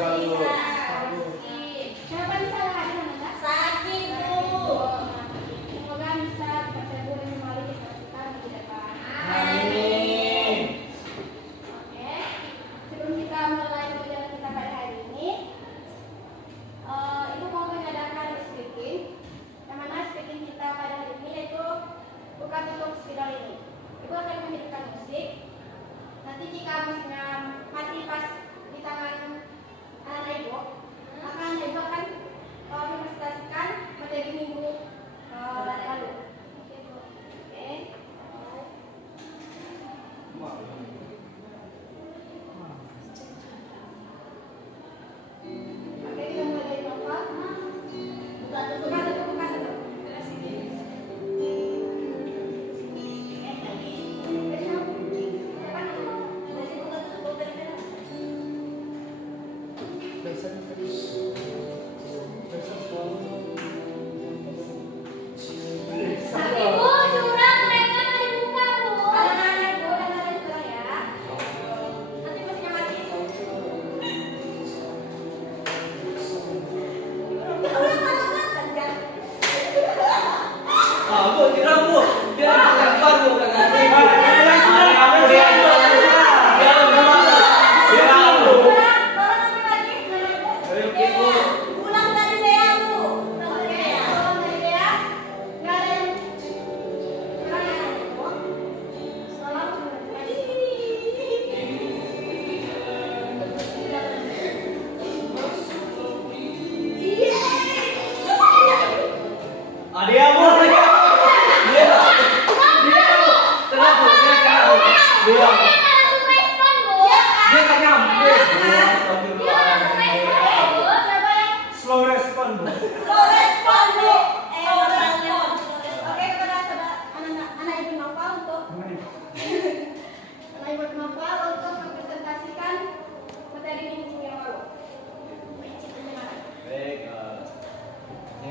Siapa bisa hadir namanya? Sakit Bu. Semoga bisa bertemu kembali kita di depan. Amin. Oke. Sebelum kita mulai pelajaran kita pada hari ini, Ibu mau mengadakan speaking. Yang mana speaking kita pada hari ini yaitu bukan untuk spidol ini. Ibu akan menghidupkan musik. Nanti jika musiknya mati pas di tangan anak ibu, maka anak ibu akan merepresentasikan materi minggu lalu. Oke. Oke, kita mulai dari novel. Bukan tutup.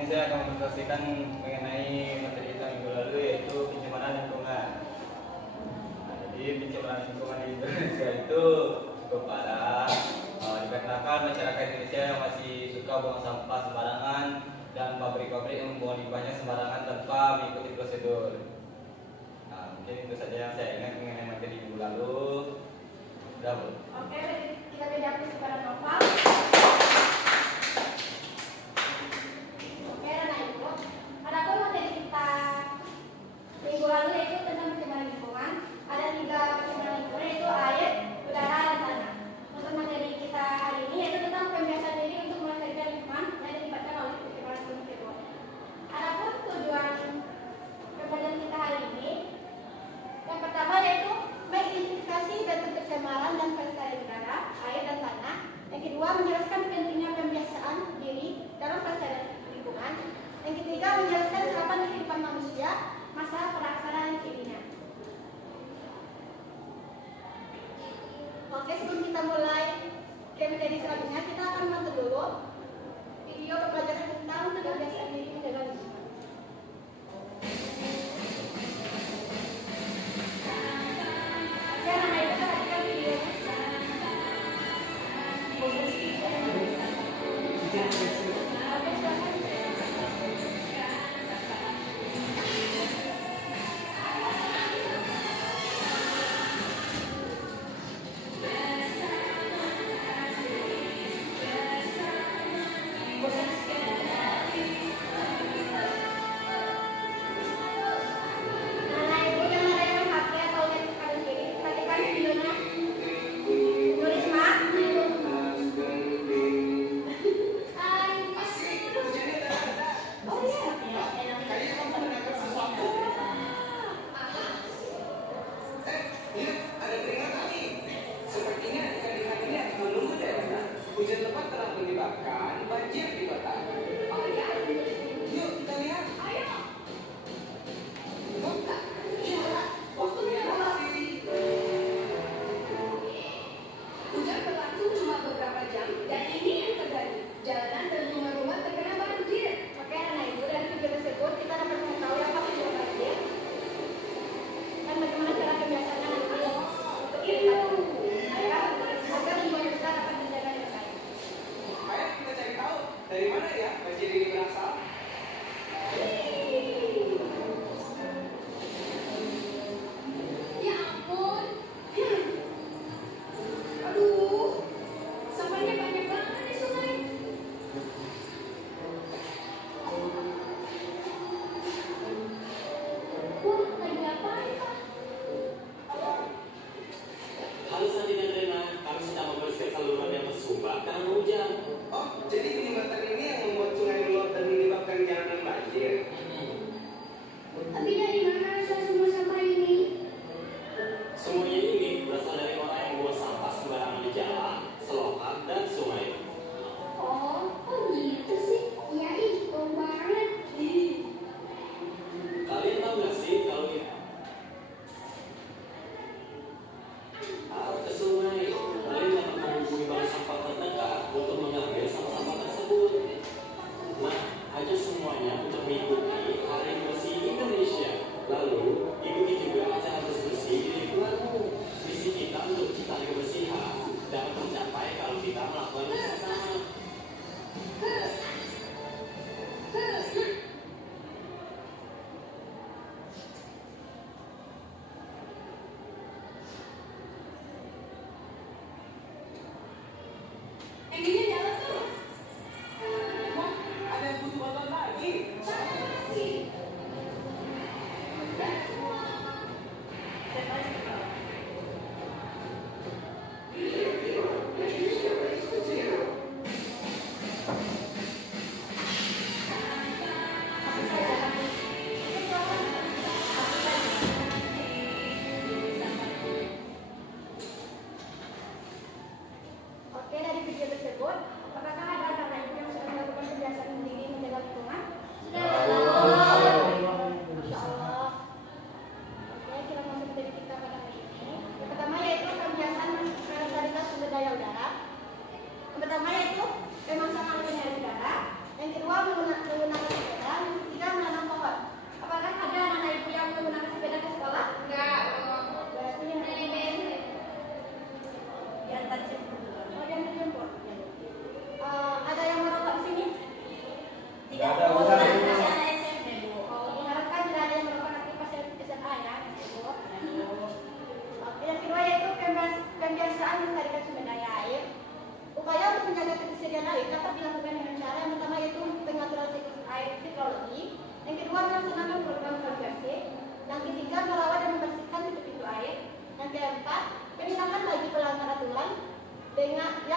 Saya akan mempresentasikan mengenai materi kita minggu lalu, yaitu pencemaran lingkungan. Jadi pencemaran lingkungan di Indonesia itu cukup parah, dikarenakan masyarakat Indonesia yang masih suka buang sampah sembarangan dan pabrik-pabrik yang membuang limbahnya sembarangan tanpa mengikuti prosedur. Nah, mungkin itu saja yang saya ingat mengenai materi minggu lalu. Sudah, Bu? Oke, kita beda kepada novel. Adapun materi kita minggu lalu yaitu tentang pencemaran lingkungan. Ada 3 pencemaran lingkungan, yaitu air, udara, dan tanah. Untuk materi kita hari ini yaitu tentang pembiasaan diri untuk melestarikan lingkungan yang dilibatkan oleh pencemaran lingkungan. Adapun tujuan pembelajaran kita hari ini, yang pertama yaitu mengidentifikasi bentuk pencemaran dan pelestarian udara, air, dan tanah. Yang kedua, menjelaskan pentingnya pembiasaan diri dalam pelestarian lingkungan. Yang ketiga, menjelaskan tahapan kehidupan manusia, masalah pelaksanaan dirinya. Oke, sebelum kita mulai ke materi selanjutnya, kita akan nonton dulu video pembelajaran tentang pembiasaan diri menjaga lingkungan. Oke, nah itu kita perhatikan videonya. Oke, silakan.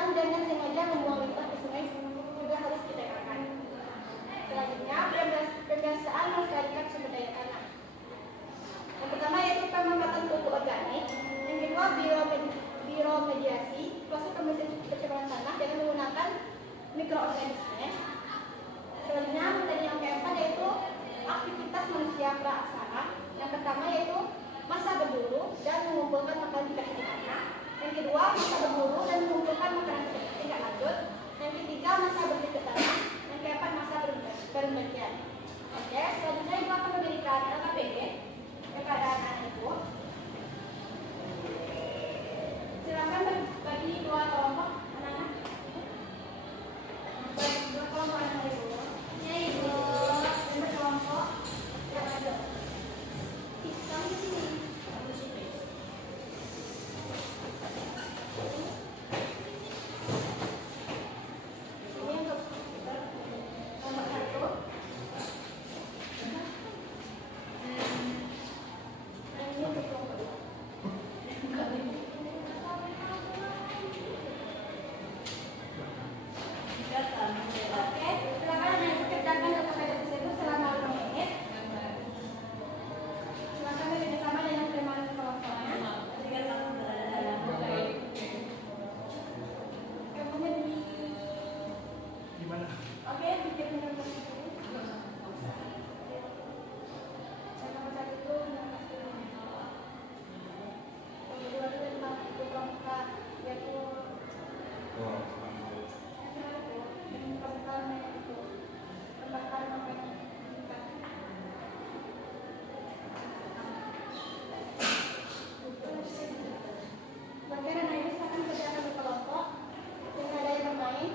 yang dengan sengaja membuang limbah ke sungai juga harus ditegakkan. Selanjutnya, pembiasaan melestarikan sumber daya tanah. Yang pertama yaitu pemanfaatan pupuk organik. Yang kedua, bioremediasi, proses pencemaran tanah dengan menggunakan mikroorganisme. Selanjutnya, metode yang keempat yaitu aktivitas manusia praaksara. Yang pertama yaitu masa berburu dan mengumpulkan makanan di tanah. Yang kedua, masa berburu dan mengumpulkan makanan tingkat lanjut. Yang ketiga, masa berpikir tanah. Yang keempat, masa berbagian. Oke, selanjutnya ibu akan memberikan LKPD kepada anak ibu. Silakan bagi dua kelompok anak-anak. Dua kelompok anak ibu. Ya ibu, dan berkelompok yang ada. Islam di sini. Ini untuk nomor 1. Ini untuk kelompok 2. Oke, silakan Anda kerjakan LKPD tersebut selama 5 menit. Silakan bekerjasama dengan teman kelompoknya. Kemudian Gimana? oke, bikin nomor 1. Nomor 1 itu nomor 2 itu itu kelompok yaitu Bagaimana ini akan kerjakan berkelompok dengan ada yang bermain.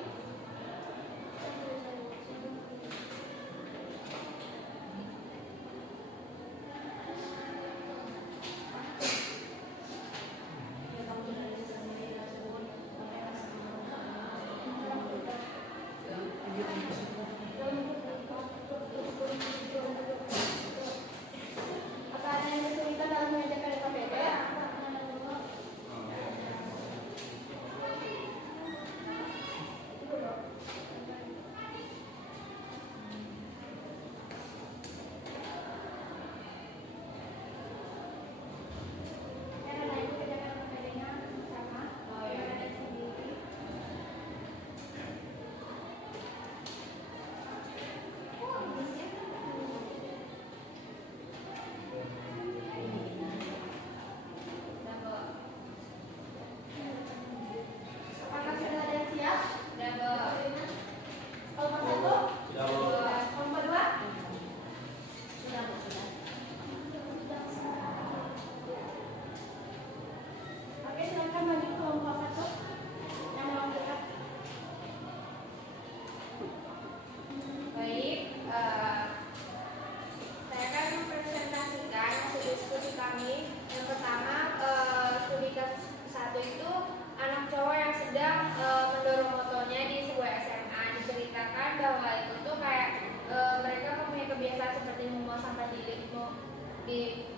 Apa ada yang kesulitan dalam mengerjakan LKPD? Karena itu kerjakan LKPD-nya sama, jangan ada sendiri. Apakah sudah ada yang siap? Kelompok 1? Kelompok 2? Oke, silakan maju ke kelompok 1 yang melakukan. Baik, saya akan mempresentasikan hasil diskusi kami. Yang pertama, studi kasus 1 itu anak cowok yang sedang mendorong motornya di sebuah SMA. Diceritakan bahwa itu tuh kayak mereka mempunyai kebiasaan seperti membuang sampah di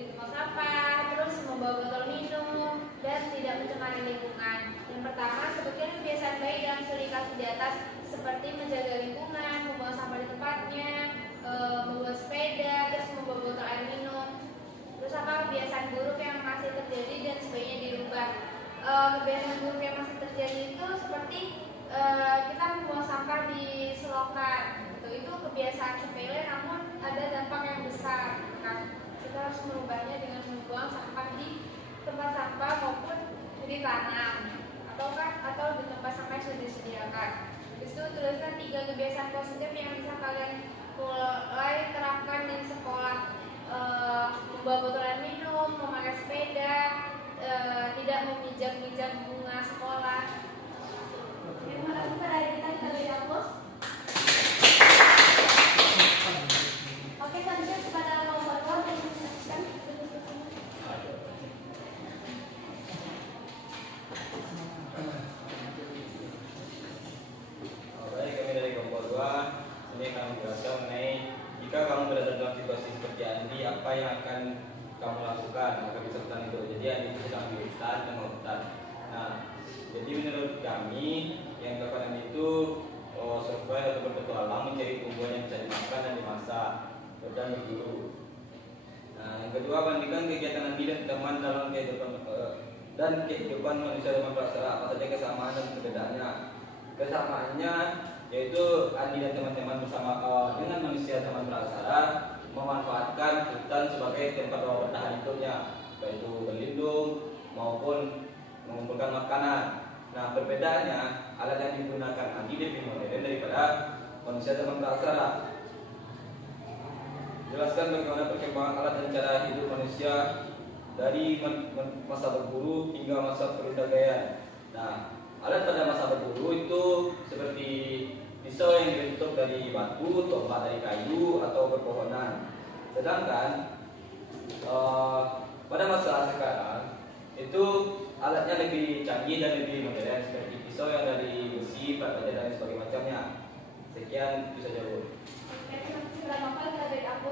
tempat sampah, terus membawa botol minum dan tidak mencemari lingkungan. Yang pertama, sebetulnya kebiasaan baik dalam studi kasus di atas seperti menjaga lingkungan, membawa sampah di tempatnya, membawa sepeda, terus membawa botol air minum. Terus apa kebiasaan buruk yang masih terjadi dan sebaiknya dirubah. Kebiasaan buruk yang masih terjadi itu seperti kita membuang sampah di selokan. Itu kebiasaan sepele namun ada dampak yang besar. Kan? Kita harus merubahnya dengan membuang sampah di tempat sampah maupun di tanam atau di tempat sampah yang sudah disediakan. Itu tuliskan 3 kebiasaan positif yang bisa kalian mulai terapkan di sekolah. Membawa botol air minum, memakai sepeda, tidak memijak-mijak bunga sekolah. Terima kasih pada hari kita terlebih dahulu. Oke, selanjutnya kepada kelompok 2 yang menjelaskan. Baik, kami dari kelompok 2 ini akan menjelaskan mengenai jika kamu berada dalam situasi seperti Andi, apa yang akan kamu lakukan agar bisa bertahan hidup. Jadi Andi itu sedang di hutan dan hutan. Nah, Jadi menurut kami yang dilakukan itu survei atau berpetualang mencari tumbuhan yang bisa dimakan dan dimasak dan berburu. Nah, yang kedua, bandingkan kegiatan Andi dan teman dalam kehidupan manusia dengan praksara, apa saja kesamaan dan perbedaannya. Kesamaannya yaitu Andi dan teman-teman bersama dengan manusia zaman praksara memanfaatkan hutan sebagai tempat bertahan hidupnya, yaitu berlindung maupun mengumpulkan makanan. Nah, perbedaannya alat yang digunakan Andi lebih modern daripada manusia zaman praksara. Jelaskan bagaimana perkembangan alat dan cara hidup manusia dari masa berburu hingga masa perundagaian. Nah, alat pada masa berburu itu seperti pisau yang dibentuk dari batu, tombak dari kayu atau pepohonan. Sedangkan pada masa sekarang itu alatnya lebih canggih dan lebih modern seperti pisau yang dari besi, baja dan sebagainya macamnya. Sekian, itu saja, Bu. Berapa kali dari aku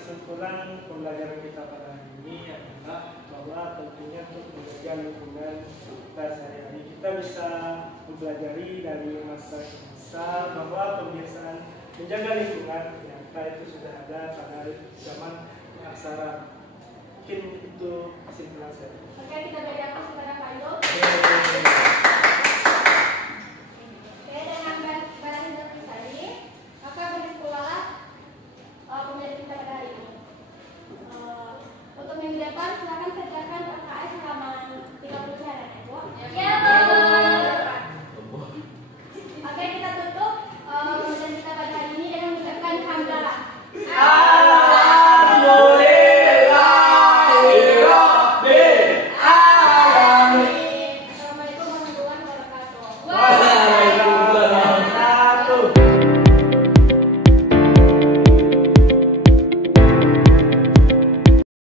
kesimpulan pembelajaran kita pada hari ini adalah bahwa tentunya untuk menjaga lingkungan kita sehari-hari kita bisa mempelajari dari masa ke masa bahwa kebiasaan menjaga lingkungan ternyata itu sudah ada pada zaman aksara. Mungkin itu kesimpulan saya. Oke, kita dari